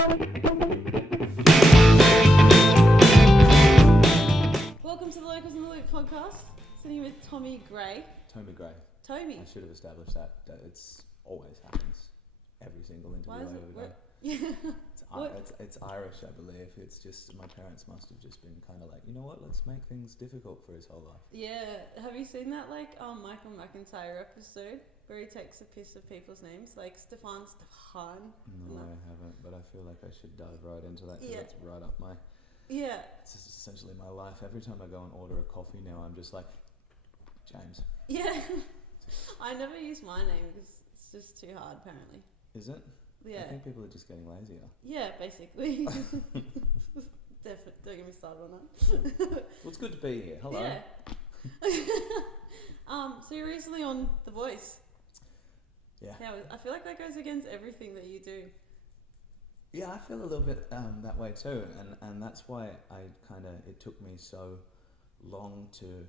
Welcome to the Locals in the Loop podcast. Sitting with Tomi Gray. Tomi Gray. Tomi. I should have established that. It's always happens. Every single interview I've ever done. Yeah. It's Irish, I believe. It's just my parents must have just been kind of like, you know what? Let's make things difficult for his whole life. Yeah. Have you seen that Michael McIntyre episode where he takes a piss of people's names, like Stefan? No, I haven't, but I feel like I should dive right into that because it's right up my. Yeah. It's essentially my life. Every time I go and order a coffee now, I'm just like, James. Yeah. I never use my name because it's just too hard, apparently. Is it? Yeah. I think people are just getting lazier. Yeah, basically. Definitely. Don't get me started on that. Well, it's good to be here. Hello. Yeah. So you're recently on The Voice. Yeah. Yeah. I feel like that goes against everything that you do. Yeah, I feel a little bit that way too, and that's why it took me so long to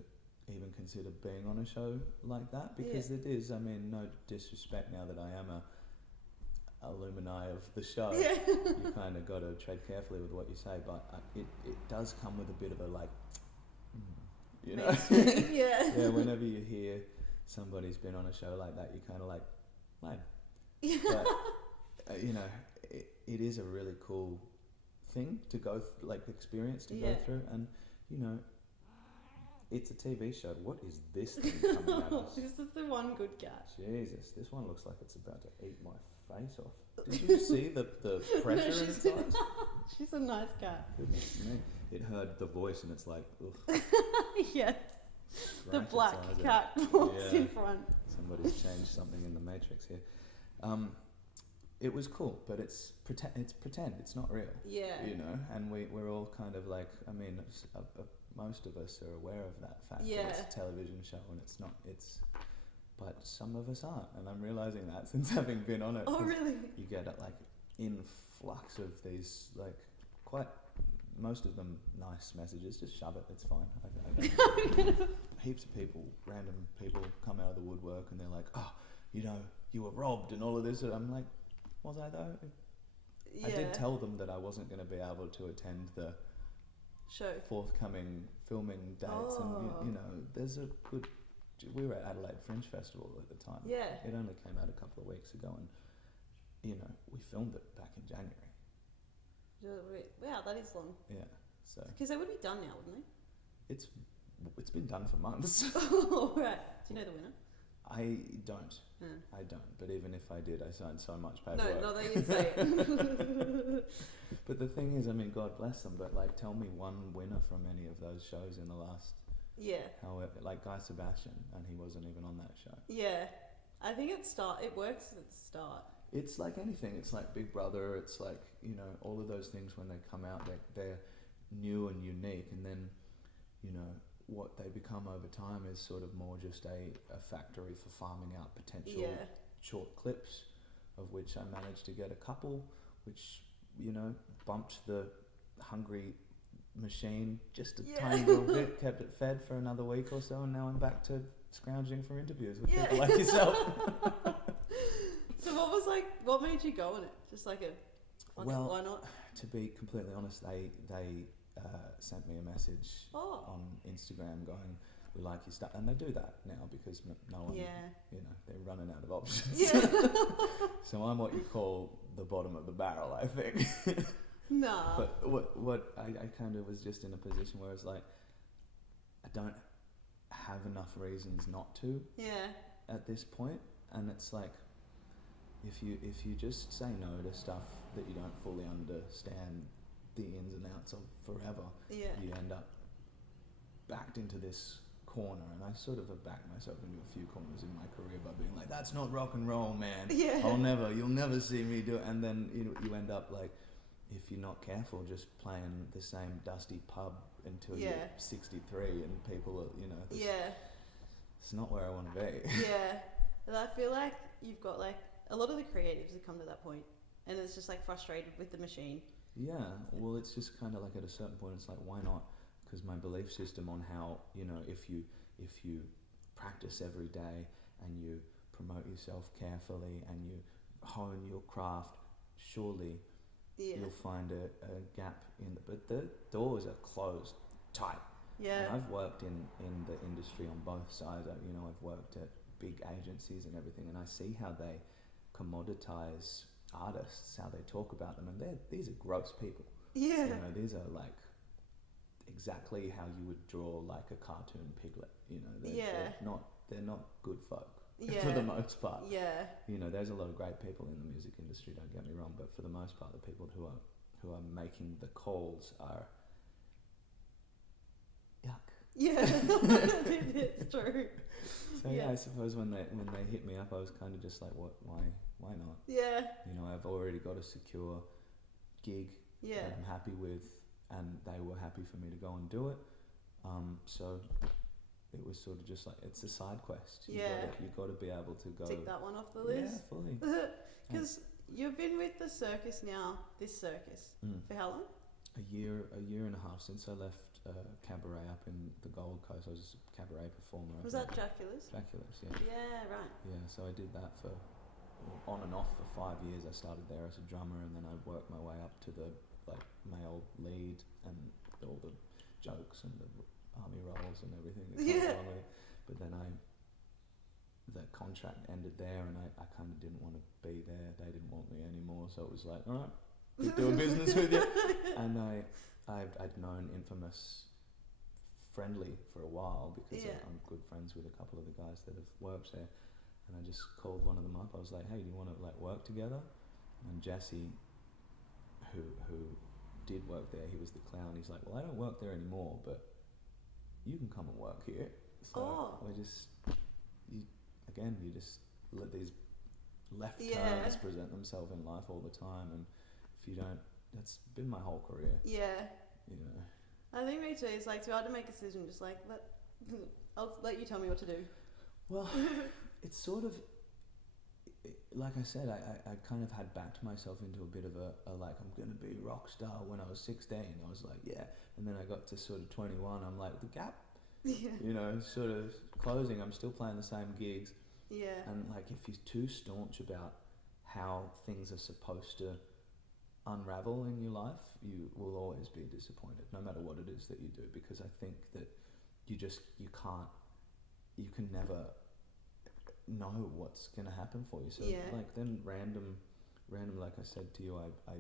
even consider being on a show like that, because it is, I mean, no disrespect now that I am a alumni of the show, you kind of got to tread carefully with what you say, but it does come with a bit of a like, you know, yeah, whenever you hear somebody's been on a show like that, you kind of like, lame. But, you know, it is a really cool thing to go experience to go through, and you know, it's a TV show. What is this thing coming at us? This is the one good cat. Jesus, this one looks like it's about to eat my face off. Did you see the pressure in its eyes? She's a nice cat. Goodness me. It heard the voice and it's like, ugh. Yeah. The black cat walks in front. Somebody's changed something in the Matrix here. It was cool, but it's pretend. It's not real. Yeah. You know, and we're all kind of like, I mean, most of us are aware of that fact. Yeah. That it's a television show and it's not. But some of us aren't, and I'm realizing that since having been on it. Oh, really? You get like influx of these most of them nice messages. Just shove it. It's fine. I don't heaps of people, random people, come out of the woodwork and they're like, oh, you know, you were robbed and all of this. And I'm like, was I though? Yeah. I did tell them that I wasn't going to be able to attend the show forthcoming filming dates, and you know, there's a good. We were at Adelaide Fringe Festival at the time. Yeah. It only came out a couple of weeks ago, and you know, we filmed it back in January. Wow, that is long. Yeah. So. Because they would be done now, wouldn't they? It's been done for months. Oh, right. Do you know the winner? I don't. I don't. But even if I did, I signed so much paperwork. No, they didn't say it. But the thing is, I mean, God bless them, but like, tell me one winner from any of those shows in the last. Yeah. However, like Guy Sebastian, and he wasn't even on that show. Yeah. I think it works at the start. It's like anything. It's like Big Brother. It's like, you know, all of those things when they come out, they're new and unique, and then, you know, what they become over time is sort of more just a factory for farming out potential short clips, of which I managed to get a couple, which, you know, bumped the hungry machine just a tiny little bit, kept it fed for another week or so, and now I'm back to scrounging for interviews with people like yourself. So what made you go on it? Just like why not? To be completely honest, they sent me a message on Instagram going, we like your stuff, and they do that now because no one, you know, they're running out of options. Yeah. So I'm what you call the bottom of the barrel, I think. No. But what I kind of was just in a position where it's like, I don't have enough reasons not to. Yeah. At this point, and it's like, if you just say no to stuff that you don't fully understand the ins and outs of forever, you end up backed into this corner, and I sort of have backed myself into a few corners in my career by being like, that's not rock and roll, man. Yeah. You'll never see me do it. And then you end up like, if you're not careful, just playing the same dusty pub until you're 63 and people are, you know, it's not where I want to be. Yeah. And I feel like you've got like, a lot of the creatives have come to that point, and it's just like frustrated with the machine. Yeah, well, it's just kind of like at a certain point, it's like, why not? Because my belief system on how, you know, if you practice every day and you promote yourself carefully and you hone your craft, surely Yeah. you'll find a gap in but the doors are closed tight. Yeah. And I've worked in the industry on both sides. I've worked at big agencies and everything, and I see how they commoditize artists, how they talk about them, and these are gross people. Yeah. You know, these are like exactly how you would draw like a cartoon piglet. You know, they're not good folk for the most part. Yeah. You know, there's a lot of great people in the music industry. Don't get me wrong, but for the most part, the people who are making the calls are yuck. Yeah, it's true. So yeah, I suppose when they hit me up, I was kind of just like, what? Why not? Yeah. You know, I've already got a secure gig that I'm happy with, and they were happy for me to go and do it. So it was sort of just like, it's a side quest. You got to be able to go tick that one off the list. Yeah, fully. Because you've been with the circus now, this circus, for how long? A year and a half since I left cabaret up in the Gold Coast. I was a cabaret performer. Was that Dracula's? Dracula's, yeah. Yeah, right. Yeah, so I did that for on and off for 5 years. I started there as a drummer, and then I worked my way up to the like male lead and all the jokes and the army roles and everything that comes along with it. But then the contract ended there, and I kind of didn't want to be there. They didn't want me anymore, so it was like, all right, keep doing business with you. And I'd known Infamous friendly for a while because I'm good friends with a couple of the guys that have worked there, and I just called one of them up. I was like, hey, do you want to like work together? And Jesse, who did work there, he was the clown. He's like, well, I don't work there anymore, but you can come and work here. So we just you just let these left turns present themselves in life all the time, and if you don't, that's been my whole career. Yeah. You know. I think me too. It's like, too hard to make a decision. Just like I'll let you tell me what to do. Well, it's sort of like I said. I kind of had backed myself into a bit of a like, I'm gonna be a rock star when I was 16. I was like, yeah, and then I got to sort of 21. I'm like, the gap, you know, sort of closing. I'm still playing the same gigs. Yeah. And like, if you're too staunch about how things are supposed to unravel in your life, you will always be disappointed, no matter what it is that you do, because I think that you can never know what's going to happen for you. So like then random, like I said to you, I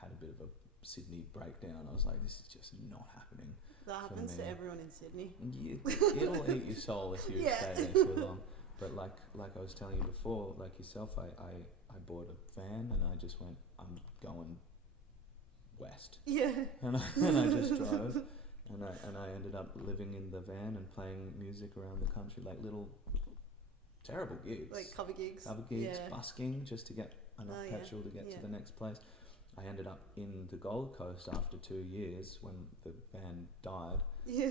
had a bit of a Sydney breakdown. I was like, this is just not happening. That happens to everyone in Sydney. It'll eat your soul if you stay there too long. But like I was telling you before, like yourself, I bought a van and I just went, I'm going west. Yeah. And I just drove, and I ended up living in the van and playing music around the country, like little terrible gigs. Like cover gigs, busking just to get enough petrol to get to the next place. I ended up in the Gold Coast after 2 years when the van died. Yeah.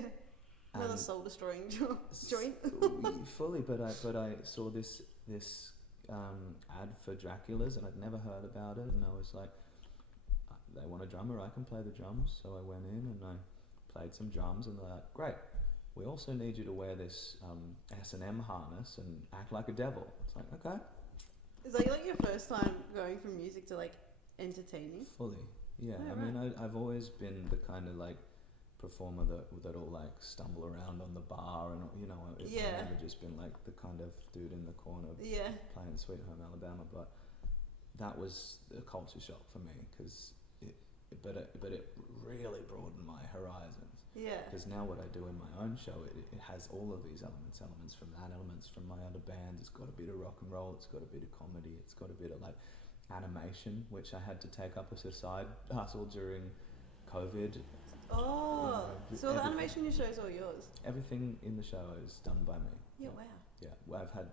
Another soul destroying joint. Fully, but I saw this ad for Dracula's, and I'd never heard about it, and I was like, they want a drummer, I can play the drums. So I went in and I played some drums, and they're like, great, we also need you to wear this S&M harness and act like a devil. It's like, okay. Is that like your first time going from music to like entertaining? Fully, yeah. I mean, I've always been the kind of like performer that'll like stumble around on the bar, and you know, I've never just been like the kind of dude in the corner playing Sweet Home Alabama. But that was a culture shock for me, because it really broadened my horizons. Yeah. Because now what I do in my own show, it has all of these elements from that, elements from my other bands. It's got a bit of rock and roll, it's got a bit of comedy, it's got a bit of like animation, which I had to take up as a side hustle during COVID. Oh, so the animation in your show is all yours? Everything in the show is done by me. Yeah, wow. Yeah, well, I've had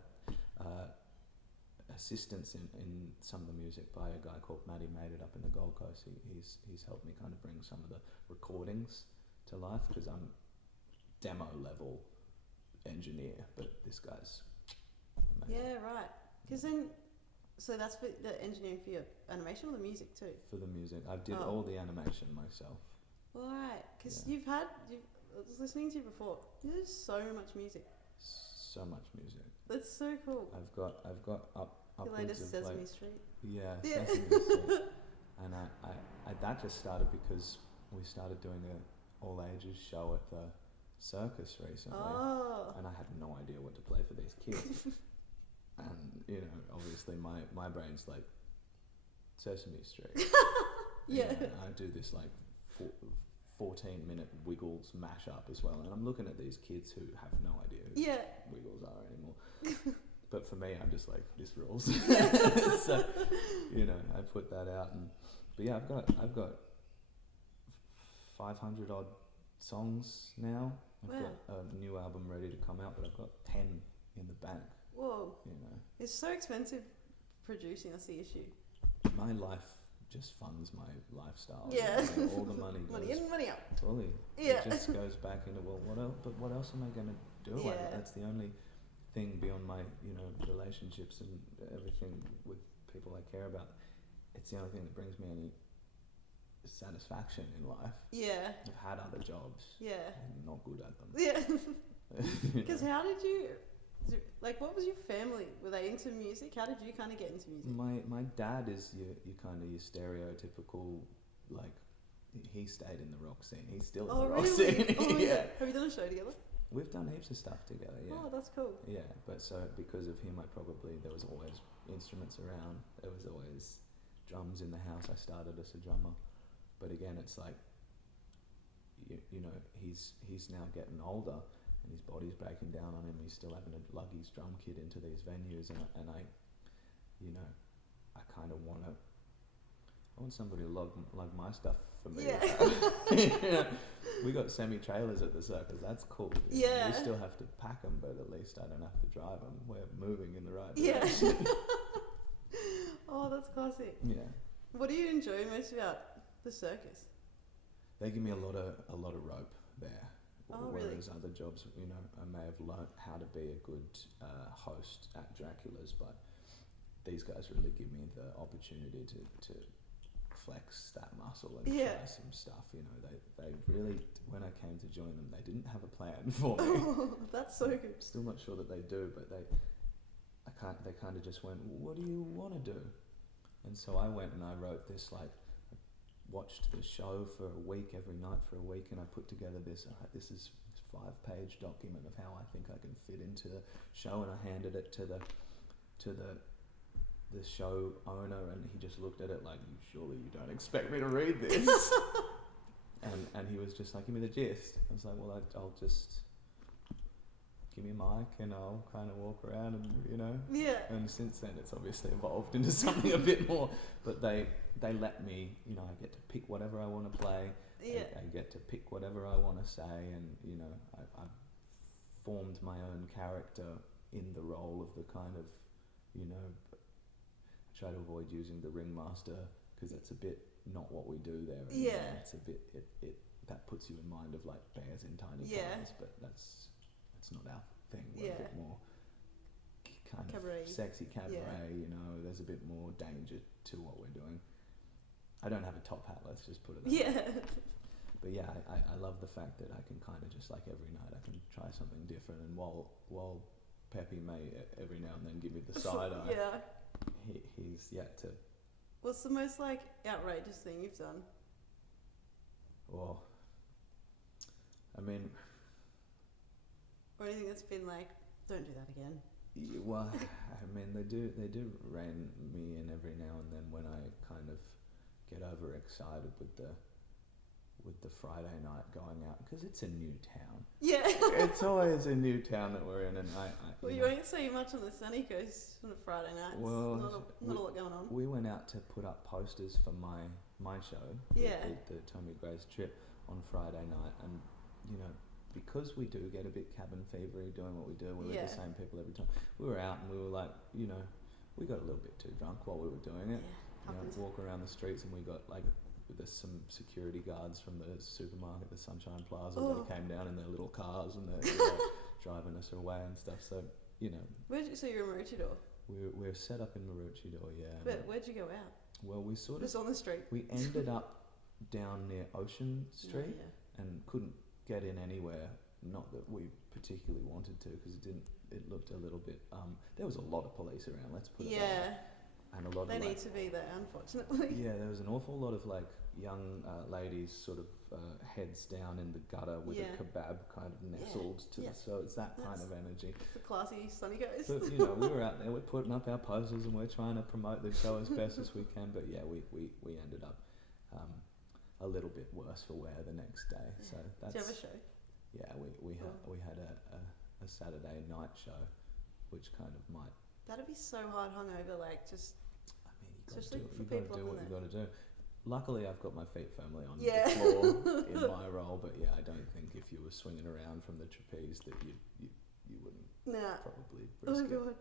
assistance in some of the music by a guy called Matty Made It up in the Gold Coast. He's helped me kind of bring some of the recordings to life, because I'm demo level engineer, but this guy's amazing. Yeah, right. Because then, so that's for the engineering for your animation or the music too? For the music. I did all the animation myself. Right, because I was listening to you before, there's so much music. So much music. That's so cool. I've got upwards your latest of Sesame like, Street. Yeah, Sesame Street. And that just started because we started doing a all ages show at the circus recently, and I had no idea what to play for these kids. And you know, obviously my brain's like Sesame Street. Yeah. I do this like 14-minute Wiggles mashup as well, and I'm looking at these kids who have no idea who Wiggles are anymore. But for me, I'm just like, this rules. So, you know, I put that out, but yeah, I've got 500 odd songs now. I've got a new album ready to come out, but I've got 10 in the bank. Whoa. You know, it's so expensive producing. That's the issue. My life just funds my lifestyle. Yeah. You know, all the money goes, money in, money out. Fully. Yeah. It just goes back into, well, what else? But what else am I going to do? Yeah. That's the only thing beyond my, you know, relationships and everything with people I care about. It's the only thing that brings me any satisfaction in life. Yeah. I've had other jobs. Yeah. I'm not good at them. Yeah. Because how did you, like, what was your family? Were they into music? How did you kind of get into music? My dad is your kind of your stereotypical, like, he stayed in the rock scene. He's still in the rock scene. Oh, yeah. Have you done a show together? We've done heaps of stuff together, yeah. Oh, that's cool. Yeah, but so because of him, there was always instruments around. There was always drums in the house. I started as a drummer. But again, it's like, you know, he's now getting older and his body's breaking down on him. He's still having to lug his drum kit into these venues, and I, you know, I kind of want somebody to lug my stuff for me. Yeah. You know, we got semi-trailers at the circus. That's cool. Yeah. We still have to pack them, but at least I don't have to drive them. We're moving in the right Yeah. direction. Oh, that's classic. Yeah. What do you enjoy most about the circus? They give me a lot of rope there. Oh, Whereas really? other jobs, you know, I may have learnt how to be a good host at Dracula's, but these guys really give me the opportunity to flex that muscle and try some stuff. You know, they really, when I came to join them, they didn't have a plan for me. Oh, that's so good. Still not sure that they do, but they kind of just went, what do you want to do? And so I went and I wrote this, like, I watched the show for a week, every night for a week, and I put together this 5-page document of how I think I can fit into the show, and I handed it to the show owner, and he just looked at it like, surely you don't expect me to read this. and he was just like, give me the gist. I was like, well, I'll just give me a mic and I'll kind of walk around and, you know. Yeah. And since then it's obviously evolved into something a bit more, but they let me, you know, I get to pick whatever I want to play. Yeah. I get to pick whatever I want to say, and, you know, I've formed my own character in the role of the kind of, you know, I try to avoid using the ringmaster because that's a bit not what we do there. Yeah. It's a bit, it that puts you in mind of like bears in tiny cars, but that's not our thing. We're a bit more kind cabaret. Of sexy cabaret, you know, there's a bit more danger to what we're doing. I don't have a top hat, let's just put it that way. But yeah, I love the fact that I can kind of just like every night I can try something different, and while Peppy may every now and then give me the side eye, he's yet to. What's the most like outrageous thing you've done? Oh, I mean, or anything that's been like, don't do that again. Well, I mean, they do rein me in every now and then when I kind of get overexcited with the Friday night going out, because it's a new town. Yeah. It's always a new town that we're in, and Well, you won't see much on the sunny coast on a Friday night. Well, not a lot going on. We went out to put up posters for my show. Yeah. The Tomi Gray's trip on Friday night, and you know, because we do get a bit cabin fevery doing what we do, we're with the same people every time. We were out and we were like, you know, we got a little bit too drunk while we were doing it. Yeah, you know, walk around the streets, and we got like, there's some security guards from the supermarket, the Sunshine Plaza. They came down in their little cars and they're driving us away and stuff. So, you know. So you're in Maroochydore? We're set up in Maroochydore, yeah. But where'd you go out? Well, we sort of... Just on the street? We ended up down near Ocean Street and couldn't get in anywhere. Not that we particularly wanted to, because it looked a little bit... there was a lot of police around, let's put it that way. and a lot They of need to be there, unfortunately. yeah, there was an awful lot of like young ladies sort of heads down in the gutter with a kebab kind of nestled to the, so it's that kind of energy. It's the classy Sunny Coast. But you know, we were out there, we're putting up our posters and we're trying to promote the show as best as we can. But yeah, we ended up a little bit worse for wear the next day. So that's. Do you have a show? Yeah, we had a Saturday night show, which kind of might. That'd be so hard hungover, like just. I mean, especially you got to do what you got to do. Luckily, I've got my feet firmly on the floor in my role, but yeah, I don't think if you were swinging around from the trapeze that you wouldn't probably risk it. God.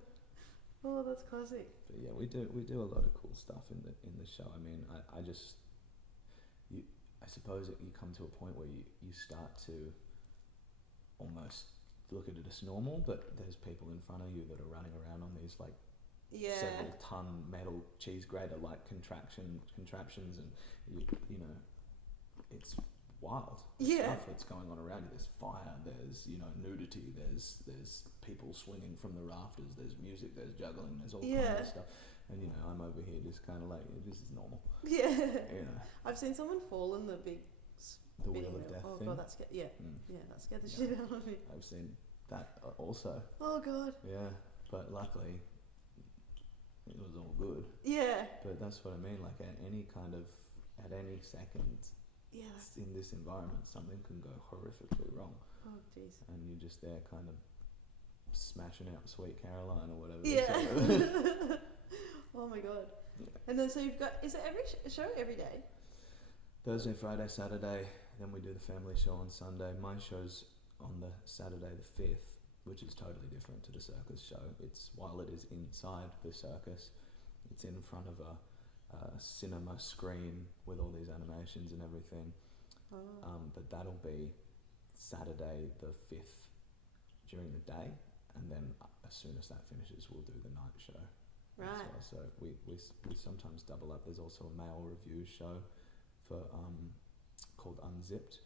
Oh, that's classic. But yeah, we do a lot of cool stuff in the show. I mean, I suppose that you come to a point where you start to almost look at it as normal, but there's people in front of you that are running around on these like several ton metal cheese grater like contraptions, and you know, it's wild stuff that's going on around you. There's fire, there's nudity, there's people swinging from the rafters, there's music, there's juggling, there's all kinds of stuff. And I'm over here just kind of like, this is normal. Yeah. I've seen someone fall in the big the wheel of death thing. God, that scared that scared the shit out of me. I've seen that also. Oh God. Yeah, but luckily it was all good. Yeah. But that's what I mean. Like at any second, in this environment, something can go horrifically wrong. Oh jeez. And you're just there, kind of smashing out Sweet Caroline or whatever. Yeah. Oh my God. Yeah. And then so you've got, is it every show every day? Thursday, Friday, Saturday. Then we do the family show on Sunday. My show's on the Saturday the 5th, which is totally different to the circus show. While it is inside the circus, it's in front of a cinema screen with all these animations and everything. But that'll be Saturday the 5th during the day, and then as soon as that finishes, we'll do the night show. Right. So we sometimes double up. There's also a male review show for called Unzipped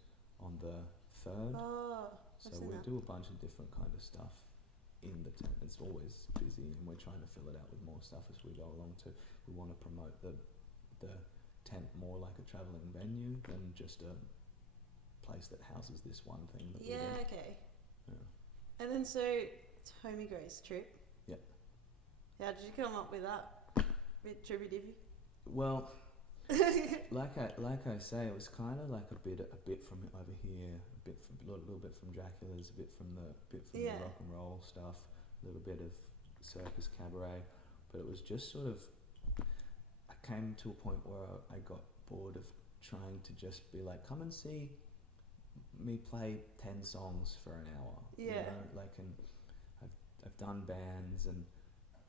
on the 3rd. So we do a bunch of different kind of stuff in the tent. It's always busy, and we're trying to fill it out with more stuff as we go along too. We want to promote the tent more like a travelling venue than just a place that houses this one thing that we do. Okay. Yeah. And then so Tomi Gray's trip. Yep. How did you come up with that? Bit tribby-dibby? Well, like I say, it was kind of like a bit from over here, a little bit from Dracula's, a bit from the rock and roll stuff, a little bit of circus cabaret, but it was just sort of. I came to a point where I got bored of trying to just be like, come and see me play 10 songs for an hour. Yeah. And I've done bands and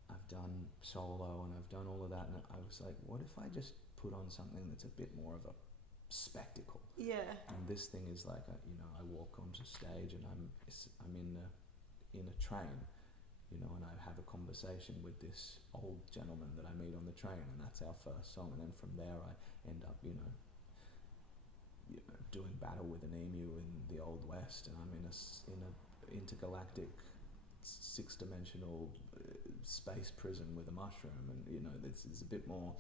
I've done solo and I've done all of that, and I was like, what if I just put on something that's a bit more of a spectacle? Yeah. And this thing is like, I walk onto stage and I'm in a train, and I have a conversation with this old gentleman that I meet on the train, and that's our first song. And then from there, I end up, doing battle with an emu in the Old West, and I'm in a intergalactic 6-dimensional space prison with a mushroom, and there's a bit more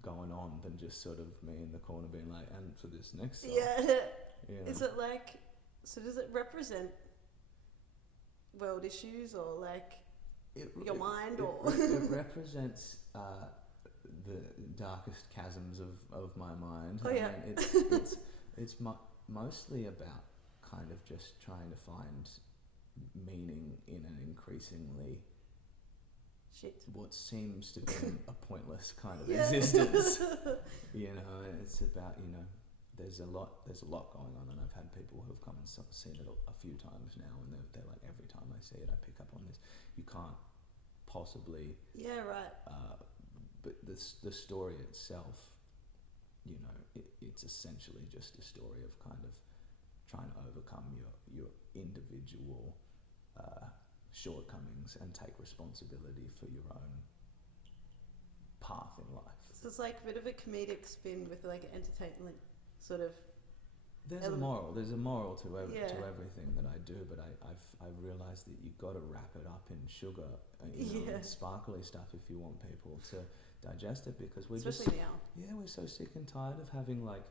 going on than just sort of me in the corner being like, and for this next song. Is it like, so does it represent world issues or like your mind, or it represents the darkest chasms of my mind. Oh yeah. I mean, it's mostly about kind of just trying to find meaning in an increasingly what seems to be a pointless kind of existence. It's about there's a lot going on, and I've had people who have come and seen it a few times now, and they're like, every time I see it I pick up on this. You can't possibly but the story itself, it's essentially just a story of kind of trying to overcome your individual shortcomings and take responsibility for your own path in life. So it's like a bit of a comedic spin with like an entertainment sort of There's element. There's a moral to Yeah. to everything that I do, but I've realised that you've got to wrap it up in sugar, and sparkly stuff if you want people to digest it, because we're Especially now. we're so sick and tired of having like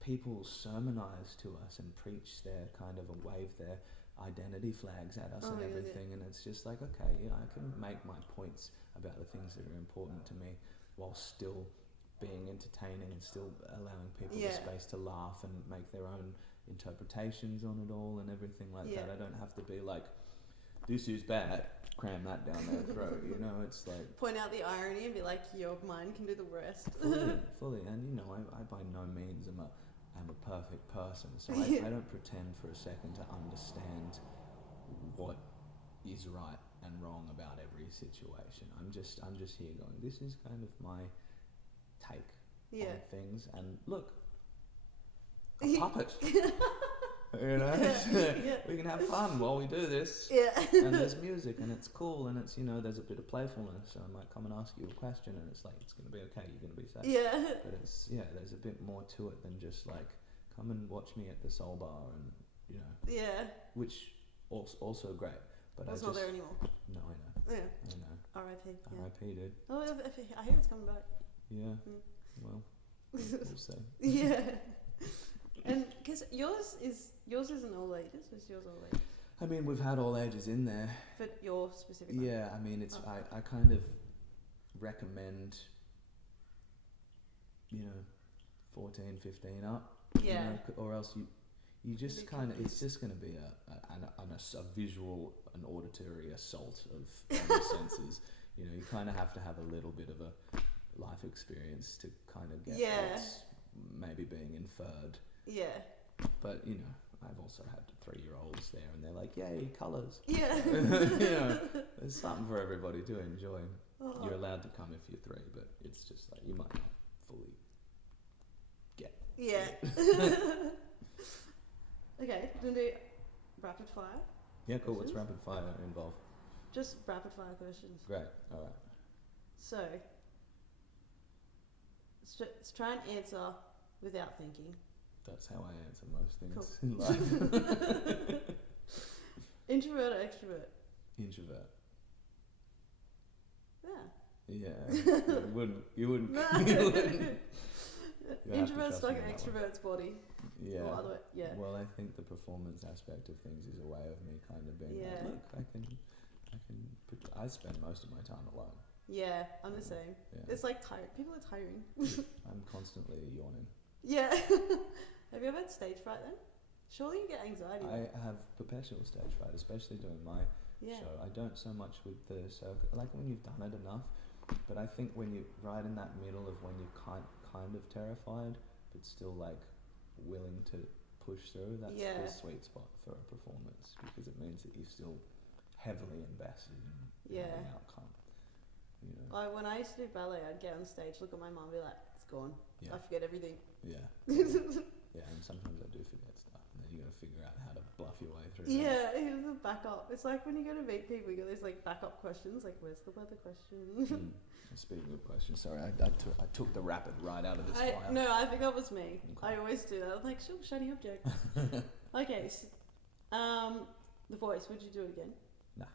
people sermonize to us and preach their kind of and wave their identity flags at us and everything, and it's just like, okay, I can make my points about the things that are important to me while still being entertaining and still allowing people the space to laugh and make their own interpretations on it all and everything like that. I don't have to be like, this is bad, cram that down their throat, it's like... Point out the irony and be like, your mind can do the rest. Fully, and I by no means am a perfect person, so I don't pretend for a second to understand what is right and wrong about every situation. I'm just here going, this is kind of my take on things, and look, a puppet. We can have fun while we do this. And there's music, and it's cool, and it's there's a bit of playfulness. So I might come and ask you a question, and it's like, it's gonna be okay, you're gonna be safe. But it's there's a bit more to it than just like, come and watch me at the Soul Bar, and which also great. But it's not there anymore. No, I know. Yeah. I know. R.I.P. R.I.P. dude. Oh, I hear it's coming back. Yeah. Well, we'll see. Yeah. And because yours isn't all ages. Is yours all ages? I mean, we've had all ages in there. But your specific one? Yeah, I mean, it's I kind of recommend 14, 15 up. Yeah. Or else you just kind of, it's just going to be a visual, an auditory assault of the senses. You kind of have to have a little bit of a life experience to kind of get what's maybe being inferred. Yeah. But I've also had 3-year-olds there, and they're like, "Yay, colours!" Yeah. There's something for everybody to enjoy. Oh. You're allowed to come if you're 3, but it's just like you might not fully get. Yeah. Okay, do you do rapid fire? Yeah, cool. What's rapid fire involve? Just rapid fire questions. Great. All right. So, let's try and answer without thinking. That's how I answer most things in life. Introvert or extrovert? Introvert. Yeah. Yeah. You wouldn't. No. You wouldn't. Introvert's stuck in extrovert's body. Yeah. Or other way. Yeah. Well, I think the performance aspect of things is a way of me kind of being like, look, I spend most of my time alone. Yeah, I'm the same. Yeah. It's like tired. People are tiring. I'm constantly yawning. Yeah. Have you ever had stage fright then? Surely you get anxiety. I have perpetual stage fright, especially doing my show. I don't so much with the circuit, like when you've done it enough, but I think when you're right in that middle of when you're kind of terrified, but still like willing to push through, that's the sweet spot for a performance, because it means that you're still heavily invested in the outcome. When I used to do ballet, I'd get on stage, look at my mum, and be like, it's gone. Yeah. I forget everything. Yeah. Yeah, and sometimes I do forget stuff, and then you got to figure out how to bluff your way through. Yeah, here's the backup. It's like when you go to meet people, you get these like backup questions, like where's the weather question? Speaking of questions, sorry, I took the rapid right out of this fire. No, I think that was me. Okay. I always do that. I'm like, sure, shiny object. Okay, so, The Voice, would you do it again? Nah.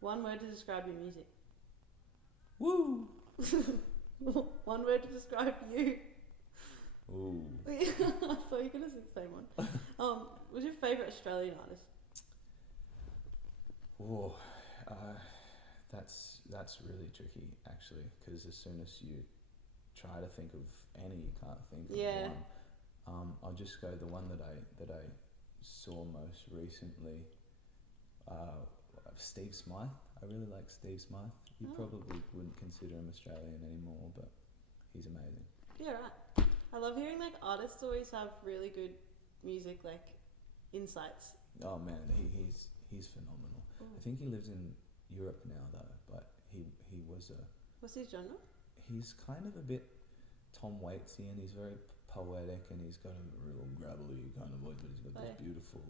One word to describe your music. Woo! One word to describe you. Ooh. I thought you were going to say the same one. What's your favourite Australian artist? Oh, that's really tricky, actually, because as soon as you try to think of any, you can't think of one. I'll just go the one that I saw most recently. Steve Smythe. I really like Steve Smythe. You probably wouldn't consider him Australian anymore, but he's amazing. Yeah, right. I love hearing like artists always have really good music, like insights. Oh man, he's phenomenal. Ooh. I think he lives in Europe now though, but he was a... What's his genre? He's kind of a bit Tom Waitsy, and he's very poetic, and he's got a real gravelly kind of voice, but he's got this beautiful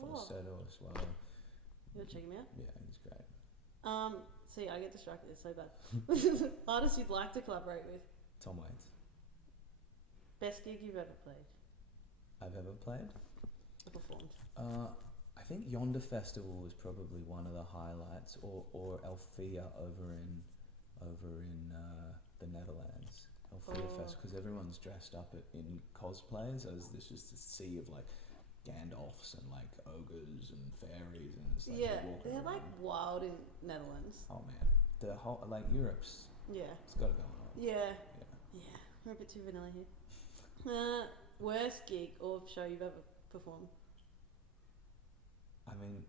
falsetto as well. You'll check him out? Yeah, he's great. See, I get distracted, it's so bad. Artists you'd like to collaborate with? Tom Waits. Best gig you've ever played? I've ever played. or performed? I think Yonder Festival was probably one of the highlights, or Althea over in the Netherlands. Althea Fest, because everyone's dressed up in cosplays as there's just a sea of like Gandalfs and like ogres and fairies, and it's like they're like wild in Netherlands. Oh man, the whole like Europe's it's got it going on. Yeah, we're a bit too vanilla here. Worst gig or show you've ever performed? I mean,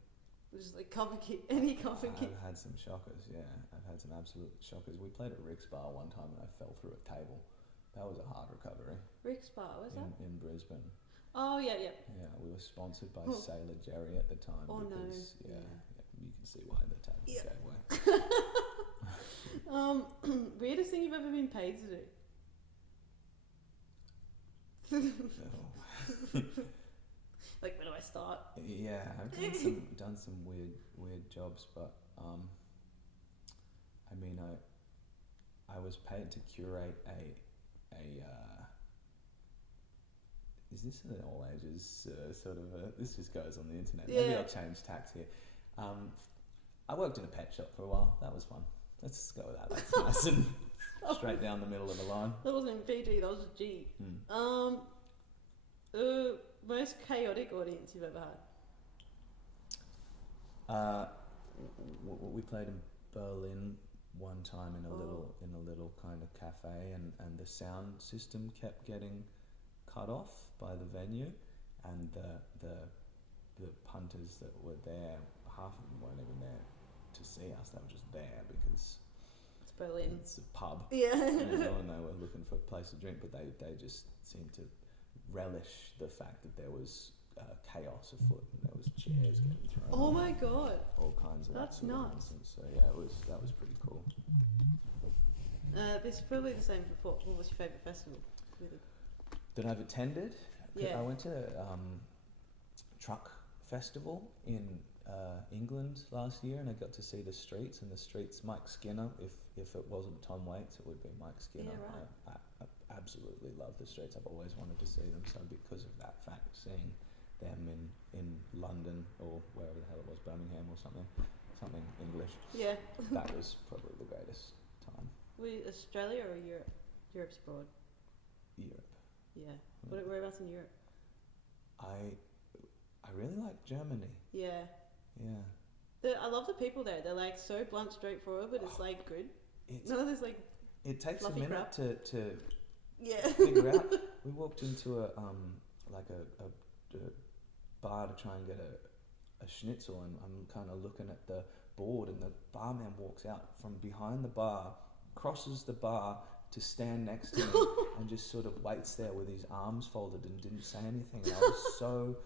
just like cover gig, any cover gig. I've had some shockers. Yeah, I've had some absolute shockers. We played at Rick's Bar one time and I fell through a table. That was a hard recovery. Rick's Bar, was that? In Brisbane. Oh yeah. Yeah, we were sponsored by Sailor Jerry at the time. Oh because, no. Yeah, you can see why the table gave way. Weirdest thing you've ever been paid to do? Like, where do I start? Yeah, I've done some weird jobs, but I mean, I was paid to curate a is this an all ages sort of this just goes on the internet. Maybe I'll change tax here. I worked in a pet shop for a while. That was fun. Let's go with that. That's nice and straight down the middle of the line. That wasn't PG, that was a G. Most chaotic audience you've ever had? We played in Berlin one time in a little kind of cafe, and the sound system kept getting cut off by the venue, and the punters that were there, half of them weren't even there to see us. They were just there because it's Berlin. It's a pub. Yeah. And they were looking for a place to drink, but they just seemed to relish the fact that there was chaos afoot, and there was chairs getting thrown. Oh my god! All kinds of that's that sort nuts. of nonsense. So yeah, that was pretty cool. This is probably the same before. What was your favourite festival? That I've attended? Yeah. I went to truck festival in England last year, and I got to see the streets. And the streets, Mike Skinner. If it wasn't Tom Waits, it would be Mike Skinner. Yeah, right. I absolutely love the streets. I've always wanted to see them. So because of that fact, seeing them in London or wherever the hell it was, Birmingham or something English. Yeah. That was probably the greatest time. Were you Australia or Europe? Europe's broad. Europe. Yeah. Whereabouts in Europe? I really like Germany. Yeah. Yeah. I love the people there. They're like so blunt, straightforward, but it's like good. There's like. It takes a fluffy minute crap. to Yeah. figure out. We walked into a bar to try and get a schnitzel, and I'm kind of looking at the board, and the barman walks out from behind the bar, crosses the bar to stand next to me, and just sort of waits there with his arms folded and didn't say anything. And I was so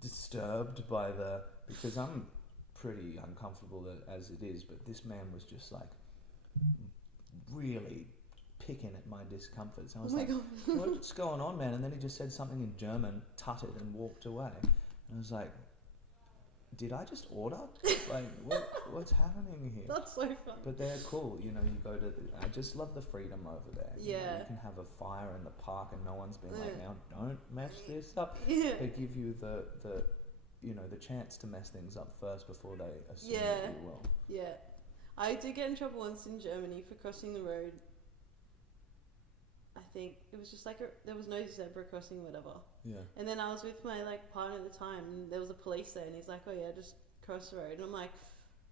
disturbed by because I'm pretty uncomfortable as it is, but this man was just like really picking at my discomfort. So I was what's going on, man? And then he just said something in German, tutted, and walked away. And I was like, did I just order? Like, what's happening here? That's so fun. But they're cool, you go to I just love the freedom over there. Yeah. You can have a fire in the park and no one's been like, now don't mess this up. Yeah. They give you the chance to mess things up first before they assume that you will. Yeah. I did get in trouble once in Germany for crossing the road. I think it was just like there was no zebra crossing, whatever. Yeah. And then I was with my partner at the time, and there was a police there, and he's like, "Oh yeah, just cross the road." And I'm like,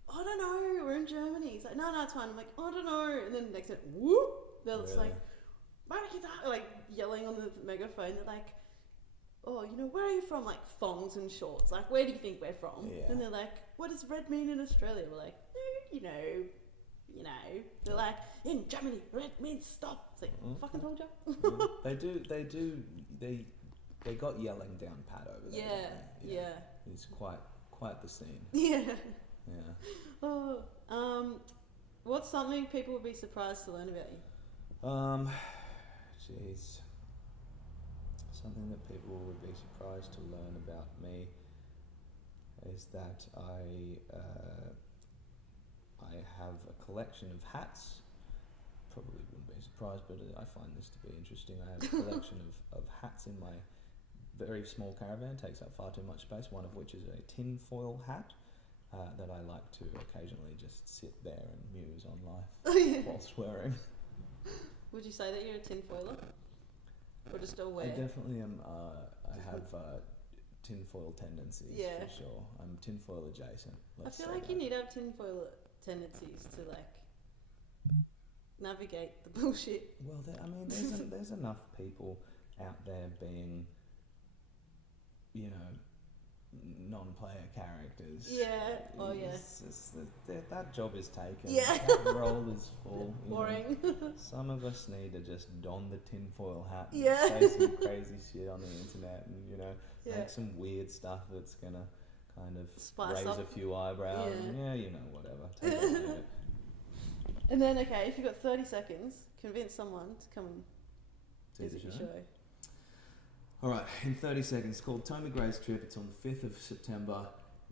"I don't know, we're in Germany." He's like, "No, it's fine." I'm like, "I don't know." And then next minute, whoop! They're just like yelling on the megaphone. They're like, "Oh, where are you from?" Like thongs and shorts. Like, where do you think we're from? Yeah. And they're like, "What does red mean in Australia?" We're like, They're like, "In Germany, red means stop." It's like, fucking told you. They got yelling down pat over there. Yeah. It's quite the scene. Yeah. Yeah. Oh, what's something people would be surprised to learn about you? Jeez. Something that people would be surprised to learn about me is that I have a collection of hats. Probably wouldn't be surprised, but I find this to be interesting. I have a collection of hats in my very small caravan, takes up far too much space, one of which is a tinfoil hat that I like to occasionally just sit there and muse on life whilst wearing. Would you say that you're a tinfoiler? Or just a wear? I definitely am. I have tinfoil tendencies, for sure. I'm tinfoil adjacent. I feel like you need to have tinfoil tendencies to like navigate the bullshit. Well, there's enough people out there being, you know, non-player characters. Yeah. Oh yeah. That job is taken. Yeah. That role is full. Boring. Some of us need to just don the tinfoil hat and Yeah. say some crazy shit on the internet and, you know, Yeah. make some weird stuff that's gonna kind of Spice raise up. a few eyebrows. Yeah. And, yeah, you know, whatever. Take it or leave it. And then, okay, if you've got 30 seconds, convince someone to come and See the visit your show? show. Alright, in 30 seconds, it's called Tomi Gray's Trip. It's on the 5th of September,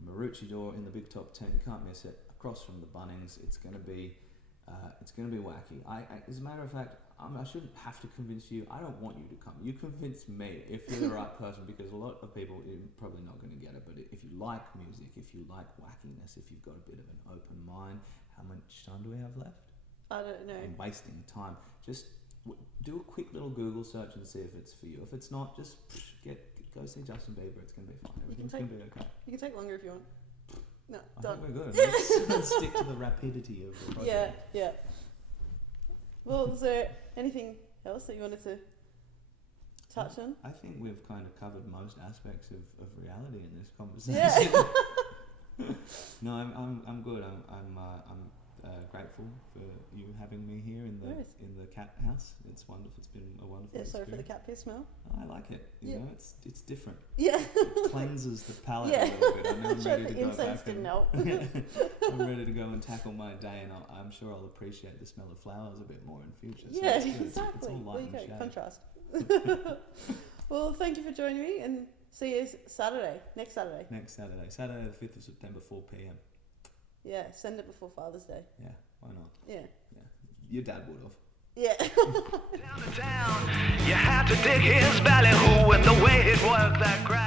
Maroochydore in the Bigtop tent. You can't miss it. Across from the Bunnings. It's gonna be wacky. As a matter of fact, I shouldn't have to convince you. I don't want you to come. You convince me if you're the right person, because a lot of people are probably not going to get it. But if you like music, if you like wackiness, if you've got a bit of an open mind, how much time do we have left? I don't know. I'm wasting time. Just do a quick little Google search and see if it's for you. If it's not, just go see Justin Bieber. It's going to be fine. Everything's going to be okay. You can take longer if you want. No, I done. think we're good. Let's stick to the rapidity of the project. Yeah. Well, is there anything else that you wanted to touch on? I think we've kind of covered most aspects of reality in this conversation. Yeah. No, I'm good. I'm grateful for you having me here in the cat house. It's wonderful. It's been a wonderful experience. Sorry for the cat piss smell. I like it. You know, it's different. Yeah. It cleanses the palate a little bit. I'm ready to the go incense back didn't and help. I'm ready to go and tackle my day, and I'm sure I'll appreciate the smell of flowers a bit more in future. So Yeah, it's good. exactly. It's all light There you and go. shade. Contrast. Well, thank you for joining me, and see you Saturday. Next Saturday. Saturday the 5th of September, 4 p.m. Yeah, send it before Father's Day. Yeah, why not? Yeah. Your dad would have. Yeah. Down to town, you had to dig his belly, who and the way it was that crowd.